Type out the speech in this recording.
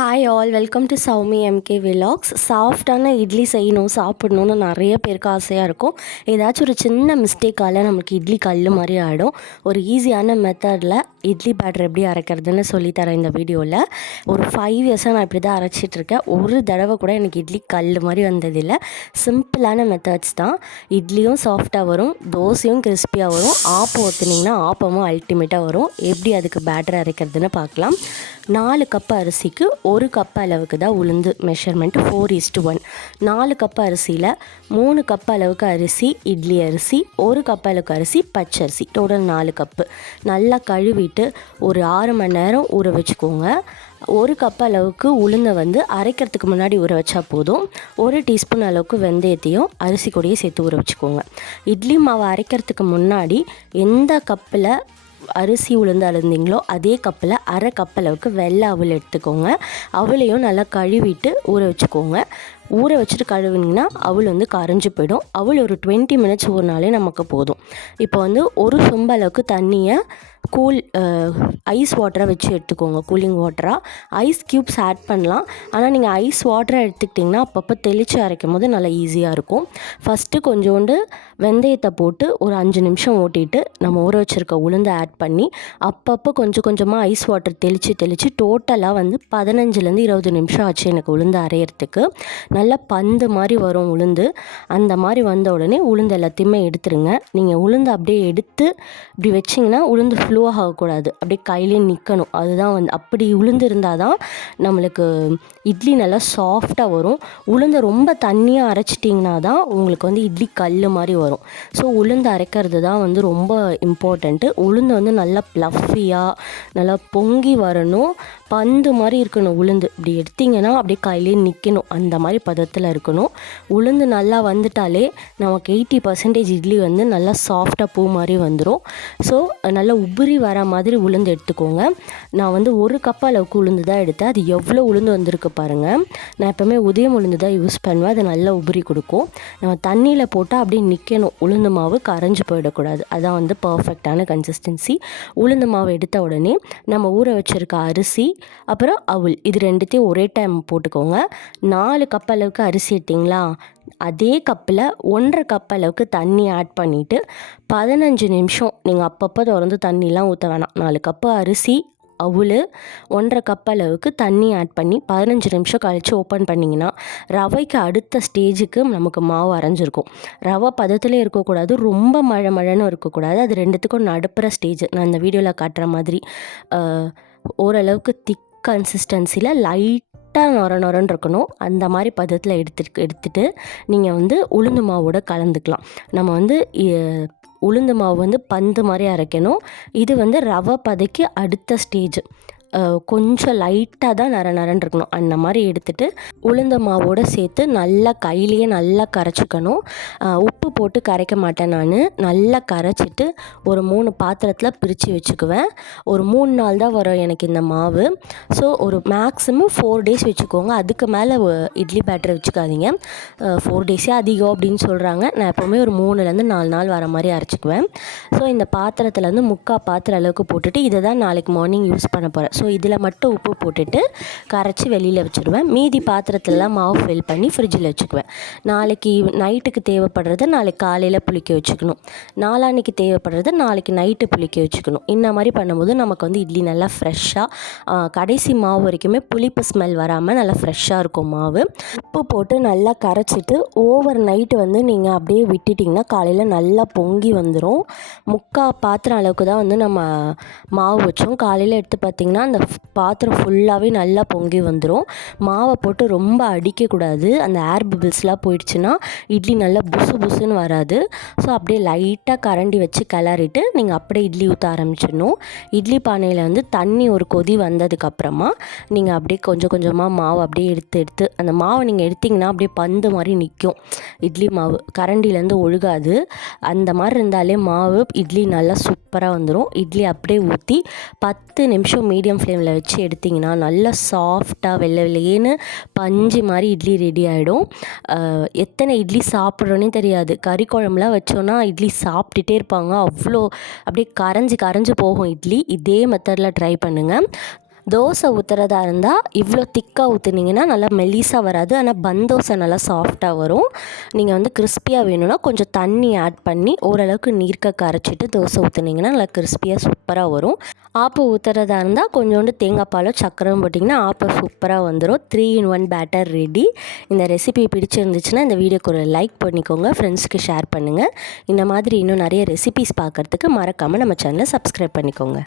Hi all welcome to Soumi MK vlogs சாஃப்டான இட்லி செய்யணும் சாப்பிடணும்னு நிறைய பேருக்கு ஆசையாக இருக்கும். ஏதாச்சும் ஒரு சின்ன மிஸ்டேக்கால் நமக்கு இட்லி கல் மாதிரி ஆகிடும் ஒரு ஈஸியான மெத்தடில் இட்லி பேட்டர் எப்படி அரைக்கிறதுன்னு சொல்லித்தரேன் இந்த வீடியோவில் ஒரு ஃபைவ் இயர்ஸாக நான் இப்படி தான் அரைச்சிட்ருக்கேன் ஒரு தடவை கூட எனக்கு இட்லி கல் மாதிரி வந்ததில்லை. சிம்பிளான மெத்தட்ஸ் தான். இட்லியும் சாஃப்டாக வரும் தோசையும் கிறிஸ்பியாக வரும். ஆப்பம் ஊற்றுனீங்கன்னா ஆப்பமும் அல்டிமேட்டாக வரும். எப்படி அதுக்கு பேட்டர் அரைக்கிறதுன்னு பார்க்கலாம். நாலு கப் அரிசிக்கு ஒரு கப் அளவுக்கு தான் உளுந்து measurement four is to one நாலு கப் அரிசியில் மூணு கப் அளவுக்கு அரிசி இட்லி அரிசி ஒரு கப் அளவுக்கு அரிசி பச்சரிசி டோட்டல் நாலு கப்பு நல்லா கழுவிட்டு ஒரு ஆறு மணி நேரம் ஊற வச்சுக்கோங்க. ஒரு கப் அளவுக்கு உளுந்தை வந்து அரைக்கிறதுக்கு முன்னாடி ஊற வச்சா போதும். ஒரு டீஸ்பூன் அளவுக்கு வெந்தயத்தையும் அரிசி கூடயே சேர்த்து ஊற வச்சுக்கோங்க. இட்லி மாவு அரைக்கிறதுக்கு முன்னாடி எந்த கப்பில் அரிசி உளுந்து அளந்தீங்களோ அதே கப்பில் அரை கப் அளவுக்கு வெள்ளை அவல் எடுத்துக்கோங்க. அவளையும் நல்லா கழுவிட்டு ஊற வச்சுக்கோங்க. ஊற வச்சுட்டு கழுவினீங்கன்னா அவள் வந்து கரைஞ்சி போயிடும். அவள் ஒரு டுவெண்ட்டி மினிட்ஸ் ஊறினாலே நமக்கு போதும். இப்போ வந்து ஒரு சொம்பளவுக்கு தண்ணியை கூல் ஐஸ் வாட்டரை வச்சு எடுத்துக்கோங்க. கூலிங் வாட்டராக ஐஸ் க்யூப்ஸ் ஆட் பண்ணலாம். ஆனால் நீங்கள் ஐஸ் வாட்டரை எடுத்துக்கிட்டிங்கன்னா அப்பப்போ தெளித்து அரைக்கும் போது நல்லா ஈஸியாக இருக்கும். ஃபஸ்ட்டு கொஞ்சோண்டு வெந்தயத்தை போட்டு ஒரு அஞ்சு நிமிஷம் ஓட்டிட்டு நம்ம ஊற வச்சுருக்க உளுந்தை ஆட் பண்ணி அப்பப்போ கொஞ்சம் கொஞ்சமாக ஐஸ் வாட்டர் தெளித்து தெளித்து டோட்டலாக வந்து பதினஞ்சுலேருந்து இருபது நிமிஷம் ஆச்சு எனக்கு உளுந்து அரையிறதுக்கு. நல்லா பந்து மாதிரி வரும் உளுந்து. அந்த மாதிரி வந்த உடனே உளுந்து எல்லாத்தையுமே எடுத்துருங்க. நீங்கள் உளுந்து அப்படியே எடுத்து இப்படி வச்சிங்கன்னா உளுந்து ஃப்ளோ ஆகக்கூடாது அப்படியே கையிலே நிற்கணும் அதுதான் வந்து அப்படி உளுந்து இருந்தால் தான் நம்மளுக்கு இட்லி நல்லா சாஃப்டாக வரும். உளுந்தை ரொம்ப தண்ணியாக அரைச்சிட்டிங்கன்னா தான் உங்களுக்கு வந்து இட்லி கல் மாதிரி வரும். ஸோ உளுந்து அரைக்கிறது தான் வந்து ரொம்ப இம்பார்ட்டண்ட்டு உளுந்து வந்து நல்லா ப்ளஃபியாக நல்லா பொங்கி வரணும். பந்து மாதிரி இருக்கணும் உளுந்து. இப்படி எடுத்திங்கன்னா அப்படியே கையிலே நிற்கணும் அந்த மாதிரி பதத்தில் இருக்கணும். உளுந்து நல்லா வந்துட்டாலே நமக்கு எயிட்டி பர்சன்டேஜ் இட்லி வந்து நல்லா சாஃப்டாக பூ மாதிரி வந்துடும் ஸோ நல்லா உபரி வர மாதிரி உளுந்து எடுத்துக்கோங்க. நான் வந்து ஒரு கப் அளவுக்கு உளுந்து தான் எடுத்தேன். அது எவ்வளோ உளுந்து வந்திருக்கு பாருங்கள் நான் எப்போவுமே உதயம் உளுந்து தான் யூஸ் பண்ணுவேன். அது நல்லா உபரி கொடுக்கும். நம்ம தண்ணியில் போட்டால் அப்படியே நிற்கணும் உளுந்து மாவு கரைஞ்சி போயிடக்கூடாது. அதான் வந்து பர்ஃபெக்டான கன்சிஸ்டன்சி உளுந்து மாவு எடுத்த உடனே நம்ம ஊற வச்சுருக்க அரிசி அப்புறம் அவுள். இது ரெண்டுத்தையும் ஒரே டைம் போட்டுக்கோங்க. நாலு கப் அளவுக்கு அரிசி எடுத்திங்களா? அதே கப்பில் ஒன்றரை கப் அளவுக்கு தண்ணி ஆட் பண்ணிவிட்டு பதினஞ்சு நிமிஷம் நீங்கள் அப்பப்போ திறந்து தண்ணிலாம் ஊற்ற வேணாம். நாலு கப்பு அரிசி அவுள் ஒன்றரை கப் அளவுக்கு தண்ணி ஆட் பண்ணி பதினஞ்சு நிமிஷம் கழித்து ஓப்பன் பண்ணிங்கன்னா ரவைக்கு அடுத்த ஸ்டேஜுக்கு நமக்கு மாவு அரைஞ்சிருக்கும். ரவை பதத்துலேயே இருக்கக்கூடாது ரொம்ப மழை மழைன்னு இருக்கக்கூடாது. அது ரெண்டுத்துக்கும் நடுப்புற ஸ்டேஜ் நான் இந்த வீடியோவில் காட்டுற மாதிரி ஓரளவுக்கு திக் கன்சிஸ்டன்சியில் லைட் லைட்டாக நொர நொரன்னு இருக்கணும். அந்த மாதிரி பதத்தில் எடுத்துட்டு எடுத்துகிட்டு நீங்கள் வந்து உளுந்து மாவோட கலந்துக்கலாம். நம்ம வந்து உளுந்து மாவு வந்து பந்து மாதிரி அரைக்கணும். இது வந்து ரவை பதைக்கு அடுத்த ஸ்டேஜ் கொஞ்சம் லைட்டாக தான் நர நரன் இருக்கணும். அந்த மாதிரி எடுத்துகிட்டு உளுந்த மாவோடு சேர்த்து நல்லா கையிலேயே நல்லா கரைச்சிக்கணும். உப்பு போட்டு கரைக்க மாட்டேன் நான். நல்லா கரைச்சிட்டு ஒரு மூணு பாத்திரத்தில் பிரித்து வச்சுக்குவேன். ஒரு மூணு நாள் தான் வரும் எனக்கு இந்த மாவு. ஸோ ஒரு மேக்ஸிமம் ஃபோர் டேஸ் வச்சுக்கோங்க. அதுக்கு மேலே இட்லி பேட்டர் வச்சுக்காதீங்க. ஃபோர் டேஸே அதிகம் அப்படின்னு சொல்கிறாங்க நான் எப்போவுமே ஒரு மூணுலேருந்து நாலு நாள் வர மாதிரி அரைச்சிக்குவேன். ஸோ இந்த பாத்திரத்தில் வந்து முக்கால் பாத்திரம் அளவுக்கு போட்டுட்டு இதை தான் நாளைக்கு மார்னிங் யூஸ் பண்ண போகிறேன் ஸோ இதில் மட்டும் உப்பு போட்டுட்டு கரைச்சி வெளியில் வச்சுருவேன் மீதி பாத்திரத்துலலாம் மாவு ஃபில் பண்ணி ஃப்ரிட்ஜில் வச்சுக்குவேன். நாளைக்கு நைட்டுக்கு தேவைப்படுறத நாளைக்கு காலையில் புளிக்க வச்சுக்கணும். நாளான்னைக்கு தேவைப்படுறத நாளைக்கு நைட்டு புளிக்க வச்சுக்கணும். இந்த மாதிரி பண்ணும்போது நமக்கு வந்து இட்லி நல்லா ஃப்ரெஷ்ஷாக கடைசி மாவு வரைக்குமே புளிப்பு ஸ்மெல் வராமல் நல்லா ஃப்ரெஷ்ஷாக இருக்கும் மாவு. உப்பு போட்டு நல்லா கரைச்சிட்டு ஓவர் நைட்டு வந்து நீங்கள் அப்படியே விட்டுட்டிங்கன்னா காலையில் நல்லா பொங்கி வந்துடும் முக்கால் பாத்திரம் அளவுக்கு தான் வந்து நம்ம மாவு வச்சோம். காலையில் எடுத்து பார்த்திங்கன்னா அந்த பாத்திரம் ஃபுல்லாகவே நல்லா பொங்கி வந்துடும் மாவை போட்டு ரொம்ப அடிக்கக்கூடாது. அந்த ஏர் பிபிள்ஸ்லாம் போயிடுச்சுன்னா இட்லி நல்லா புசு புசுன்னு வராது. ஸோ அப்படியே லைட்டாக கரண்டி வச்சு கிளறிட்டு நீங்கள் அப்படியே இட்லி ஊற்ற ஆரம்பிச்சிடணும். இட்லி பானையில் வந்து தண்ணி ஒரு கொதி வந்ததுக்கப்புறமா நீங்கள் அப்படியே கொஞ்சம் கொஞ்சமாக மாவு அப்படியே எடுத்து எடுத்து அந்த மாவை நீங்கள் எடுத்திங்கன்னா அப்படியே பந்து மாதிரி நிற்கும் இட்லி மாவு கரண்டிலேருந்து ஒழுகாது. அந்த மாதிரி இருந்தாலே மாவு இட்லி நல்லா சூப்பராக வந்துடும் இட்லி அப்படியே ஊற்றி பத்து நிமிஷம் மீடியம் ஃப்ளேமில் வச்சு எடுத்திங்கன்னா நல்லா சாஃப்டாக வெள்ளை வெள்ளையேன்னு பஞ்சு மாதிரி இட்லி ரெடி ஆகிடும் எத்தனை இட்லி சாப்பிட்றோன்னே தெரியாது. கறி குழம்புலாம் வச்சோன்னா இட்லி சாப்பிட்டுட்டே இருப்பாங்க. அவ்வளோ அப்படியே கரைஞ்சி கரைஞ்சி போகும் இட்லி. இதே மெத்தடில் ட்ரை பண்ணுங்கள் தோசை ஊற்றுறதா இருந்தால் இவ்வளோ திக்காக ஊற்றுனீங்கன்னா நல்லா மெலிசாக வராது. ஆனால் பன் தோசை நல்லா சாஃப்டாக வரும். நீங்கள் வந்து கிறிஸ்பியாக வேணும்னா கொஞ்சம் தண்ணி ஆட் பண்ணி ஓரளவுக்கு நீர்க்க கரைச்சிட்டு தோசை ஊற்றுனீங்கன்னா நல்லா கிறிஸ்பியாக சூப்பராக வரும். ஆப்பு ஊற்றுறதா இருந்தால் கொஞ்சோண்டு தேங்காய் பாலும் சக்கரம் போட்டிங்கன்னா ஆப்பு சூப்பராக வந்துடும் three in one batter ready இந்த ரெசிபி பிடிச்சிருந்துச்சுன்னா இந்த வீடியோக்கு ஒரு லைக் பண்ணிக்கோங்க. ஃப்ரெண்ட்ஸ்க்கு ஷேர் பண்ணுங்கள் இந்த மாதிரி இன்னும் நிறைய ரெசிபிஸ் பார்க்குறதுக்கு மறக்காமல் நம்ம சேனலை சப்ஸ்கிரைப் பண்ணிக்கோங்க.